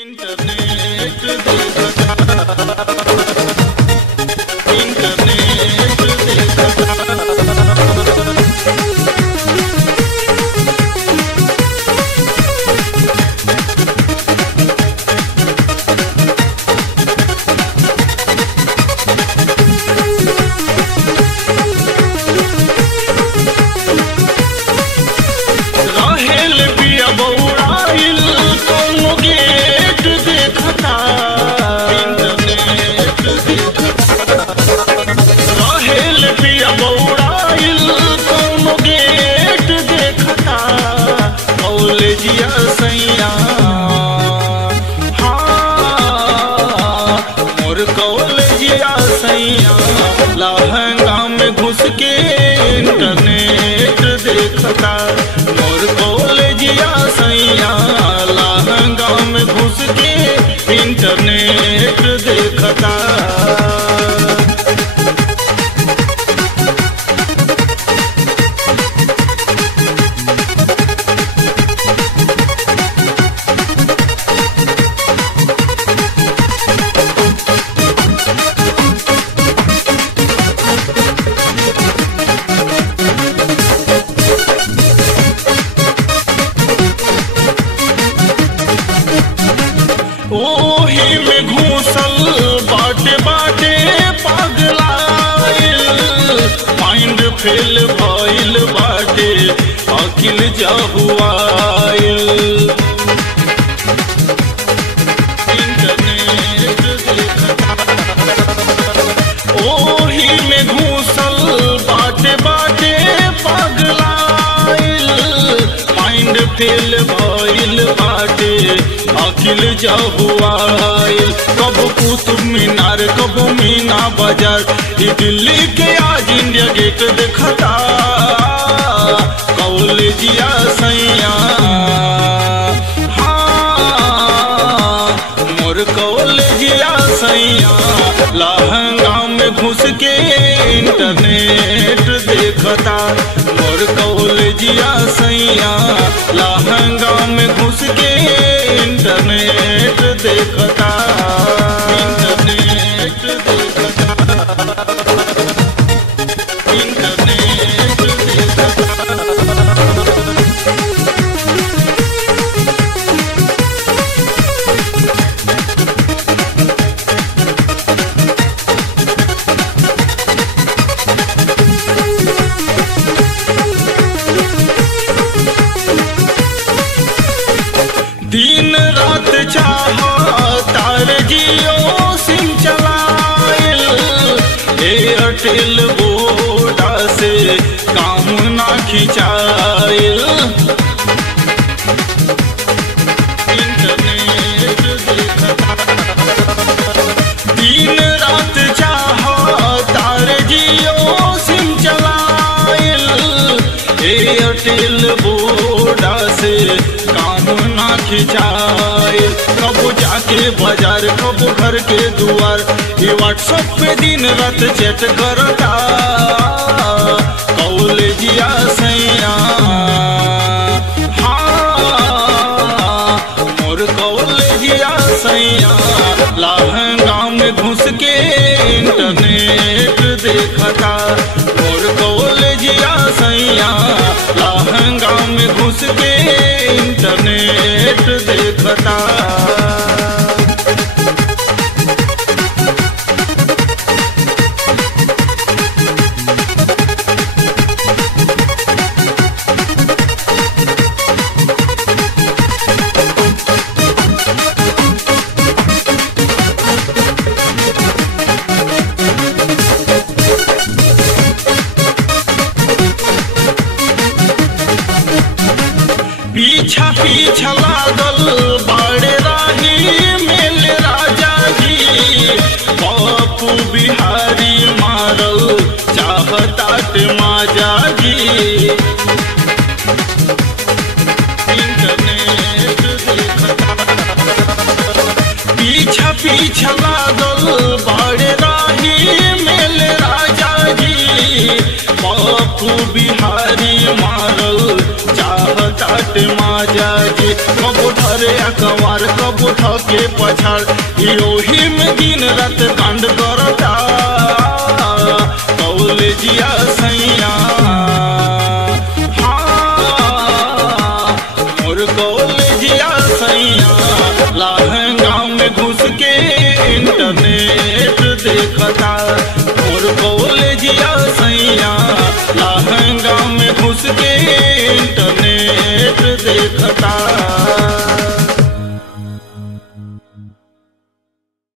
internet राहेल पिया बौड़ाइल कौनो गेट देखता राहेल पिया बौड़ाइल कौनो गेट देखता कॉलेजिया सैया हाँ मोर कॉलेजिया सैया लहंगा में घुस के इंटरनेट देखता मोर कॉलेजिया सैया लहंगा में घुस के इंटरनेट देखता ओही में घूसल बाटे बाटे पागलाइल माइंड फेल भइल बाटे अकिल जहुआइल इंटरनेट देखता ओही में घूसल बाटे बाटे पागलाइल माइंड फेल भइल बाटे अखिल जहुआइल कब कुतुब मीनार कब मीना बाजार ये दिल्ली के आज इंडिया गेट देखता कॉलेजिया सैया हाँ मोर कॉलेजिया सैया लहंगा में घुस के इंटरनेट देखता मोर कॉलेजिया सैया लहंगा में घुस के इंटरनेट देखता इंटरनेट देखता दिन रात चाहो तार जियो सिम चलाइल एयरटेल वोडा से काम ना खिंचाइल इंटरनेट देखता दिन रात चाहो तार जियो सिम चलाइल एयरटेल वोडा से काम ना खिंचाए कबो जाके बाजार कबो घर के दुआर ये व्हाट्सएप पे दिन रात चैट करता कॉलेजिया सैया हाँ मोर कॉलेजिया सैया लहंगा में घुस के इंटरनेट देखता मोर कॉलेजिया सैया लहंगा में घुस के इंटरनेट देखता पीछा पीछा लागल बाड़े अखबार कब उठा के पछाड़ ओही में दिन रात कांड करता कॉलेजिया सैया मोर कॉलेजिया सैया लहंगा में घुस के इंटरनेट देखता मोर कॉलेजिया